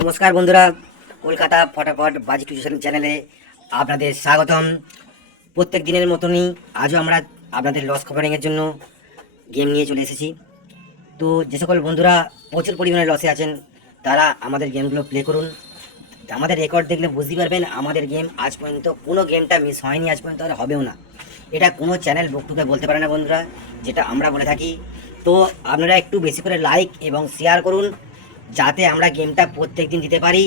নমস্কার বন্ধুরা, কলকাতা ফটাফট বাজি টিউশন চ্যানেলে আপনাদের স্বাগতম। প্রত্যেক দিনের মতনই আজও আমরা আপনাদের লস কভারিংয়ের জন্য গেম নিয়ে চলে এসেছি। তো যে সকল বন্ধুরা প্রচুর পরিমাণে লসে আছেন তারা আমাদের গেমগুলো প্লে করুন। আমাদের রেকর্ড দেখলে বুঝতে পারবেন আমাদের গেম আজ পর্যন্ত কোনো গেমটা মিস হয়নি, আজ পর্যন্ত আর হবেও না। এটা কোনো চ্যানেল বক্তব্যে বলতে পারে না বন্ধুরা, যেটা আমরা বলে থাকি। তো আপনারা একটু বেশি করে লাইক এবং শেয়ার করুন যাতে আমরা গেমটা প্রত্যেক দিন দিতে পারি,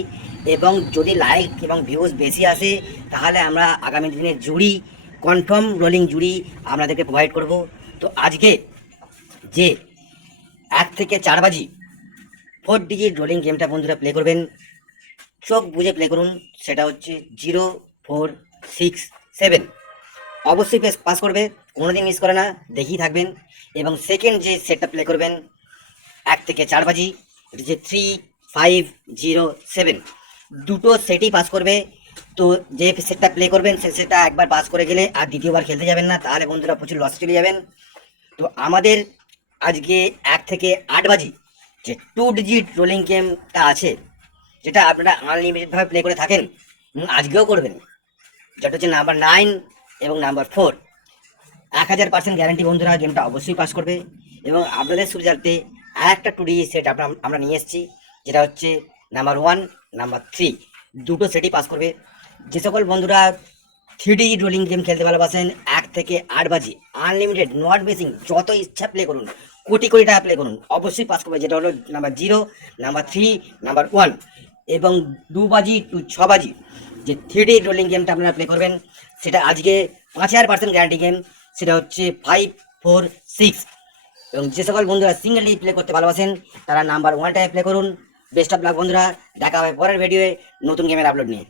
এবং যদি লাইক এবং ভিউজ বেশি আসে তাহলে আমরা আগামী দিনে জুড়ি, কনফার্ম রোলিং জুড়ি আপনাদেরকে প্রোভাইড করব। তো আজকে যে 1 থেকে 4 বাজি 4 ডিজিট রোলিং গেমটা বন্ধুরা প্লে করবেন, চোখ বুঝে প্লে করুন। সেটা হচ্ছে 0 4 6 7। অবশ্যই পাস করবে, কোনোদিন মিস করে না, দেখেই থাকবেন। এবং সেকেন্ড যে সেটটা প্লে করবেন 1 থেকে 4 বাজি, এটা যে 3 5 0 7, দুটো সেটই পাস করবে। তো যে সেটটা প্লে করবেন সেটা একবার পাস করে গেলে আর দ্বিতীয়বার খেলতে যাবেন না, তাহলে বন্ধুরা প্রচুর লস চলে যাবেন। তো আমাদের আজকে 1 থেকে 8 বাজি যে 2 ডিজিট রোলিং গেমটা আছে, যেটা আপনারা আনলিমিটেডভাবে প্লে করে থাকেন, আজকেও করবেন, যেটা হচ্ছে নাম্বার 9 এবং নাম্বার 4। 1000% গ্যারান্টি বন্ধুরা, গেমটা অবশ্যই পাস করবে। এবং আপনাদের সুবিধার্থে আর একটা 2 ডিজিট সেট আমরা নিয়ে এসেছি, যেটা হচ্ছে নাম্বার 1 নাম্বার 3, দুটো সেটই পাস করবে। যে সকল বন্ধুরা 3 ডিজিট রোলিং গেম খেলতে ভালোবাসেন 1 থেকে 8 বাজি আনলিমিটেড, নট মিসিং, যত ইচ্ছা প্লে করুন, কোটি কোটি টাকা প্লে করুন, অবশ্যই পাস করবে। যেটা হলো নাম্বার 0, নাম্বার 3, নাম্বার 1 এবং 2 বাজি টু 6 বাজি যে 3 ডিজিট রোলিং গেমটা আপনারা প্লে করবেন, সেটা আজকে 5000% গ্যারান্টি গেম, সেটা হচ্ছে 5 4 6। এবং যে সকল বন্ধুরা সিঙ্গেল ডিজিট প্লে করতে ভালোবাসেন তারা নাম্বার 1টায় প্লে করুন। বেস্ট অফ লাক বন্ধুরা, দেখা হবে পরের ভিডিওয়ে নতুন গেমের আপলোড নিয়ে।